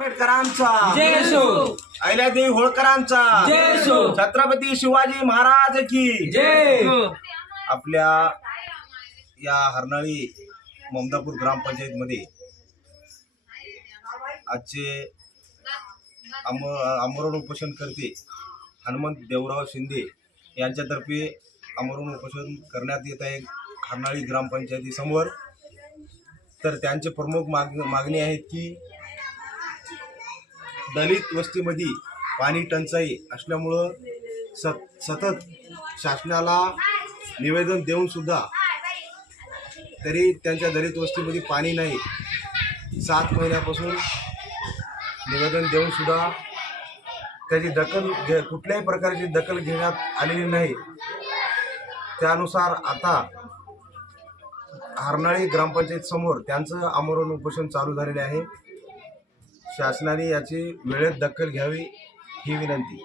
आंबेडकरांचा जय असो. अहिल्यादेवी होळकरांचा जय असो. छत्रपती शिवाजी महाराज की जय. आपल्या या हरनाळी ममदापूर ग्रामपंचायत मध्ये आजचे आमरण उपोषण करते हनुमंत देवराव शिंदे यांच्यातर्फे आमरण उपोषण करण्यात येत आहे हरनाळी ग्रामपंचायती समोर. तर त्यांचे प्रमुख मागणी आहेत की दलित वस्तीमध्ये पाणी टंचाई असल्यामुळं सतत शासनाला निवेदन देऊन सुद्धा तरी त्यांच्या दलित वस्तीमध्ये पाणी नाही. 7 महिन्यापासून निवेदन देऊन सुद्धा त्याची कुठल्याही प्रकारची दखल घेण्यात आलेली नाही. त्यानुसार आता हरनाळी ग्रामपंचायत समोर त्यांचं आमरण उपोषण चालू झालेले आहे. शासनाने याची वेळेत दखल घ्यावी ही विनंती.